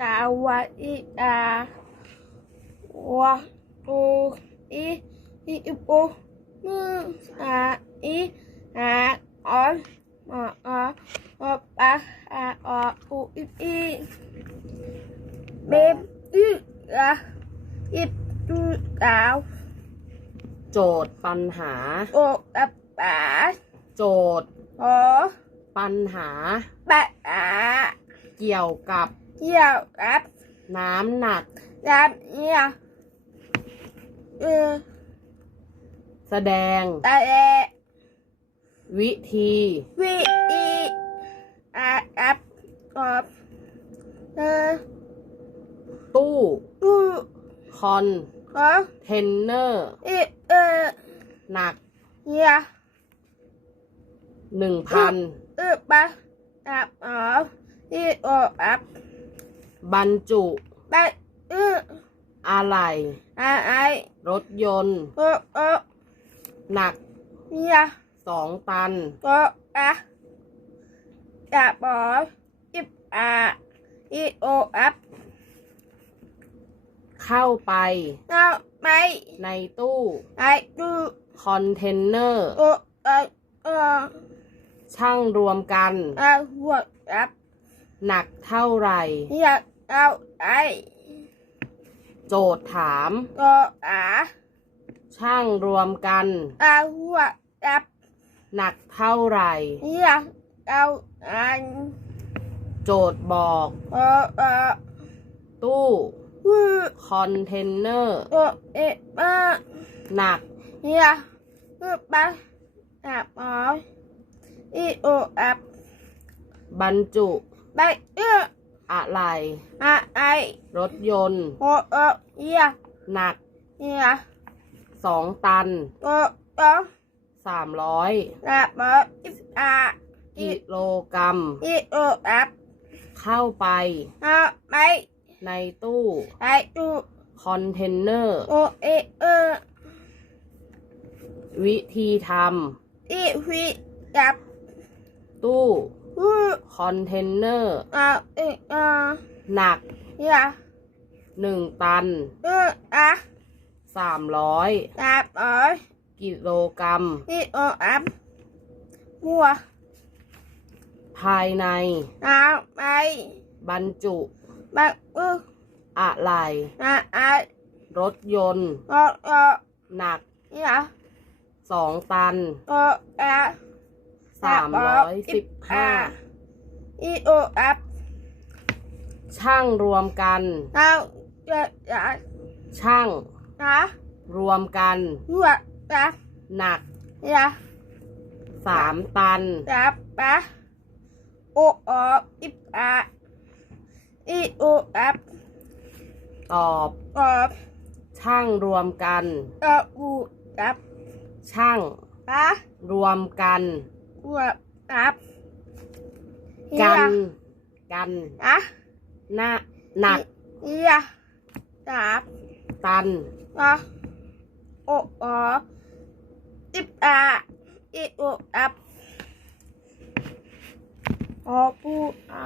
ตาวะอีตาวะตูอีอีอีโปมืออาอีอาออนมาอาอาปะอาอาอูอีอีเบมอีอะอีตูตาวโจทย์ปัญหา โอกับปะโจทย์โอปัญหาปะอาเกี่ยวกับ เกี่ยวกับน้ำหนักน้ำเนี่ยเออแสดงตะเลวิธีวิอีอาอับกอบเออตู้ตูคอนขอเทนเนอร์อีเออหนักเนี่ยหนึ่งพันเออปะอับอ๋ออีโออับ บรรจุไปเอออะไหล่อาไอรถยนต์โอโอหนักเนี่ยสองตัน ก็อะจะบอกอิบอาอีโออับเข้าไปเราไม่ในตู้ไอดูคอนเทนเนอร์โอเออเออช่างรวมกันอาหัวอับหนักเท่าไหร่อยาก เอาไอโจทย์ถามก็อาช่างรวมกันอาหัวอับหนักเท่าไหร่อยากเอาอันโจทย์บอกก็เออตู้ฮู้คอนเทนเนอร์ก็เอะมาหนักอยากคือปะอับอ๋ออีโออับบรรจุไปเออ อะไรอาไอรถยนต์ โอเออเอียหนักเอียสองตันโอโอสามร้อยระเบิดอิสอาอีกิโลกรัมอีโออับเข้าไปเอาไป ในตู้ไปดูคอนเทนเนอร์โอเอเออวิธีทอีวีกับำตู้ฮู คอนเทนเนอร์เอาเอเออหนักเอียหนึ่งตันเอออะสามร้อยระเบิดกิโลกรัมอีโออับหัวภายในเอาไปบรรจุบักอืออะไรอาไอรถยนต์โอโอหนักเอียสองตันโออะสามร้ อยสิบห้าอีโออับช่างรวมกันเอาเจะจะช่างนะรวมกันหัวจะหนักยาสามตันจะปะโออออิบอาอีโออับตอบกอบช่างรวมกันตะบูจับช่างปะรวมกันหัว จับกันกันอะหน้าหนัก เอียจับตัน นะโออออิบอาอีโออับออปูอา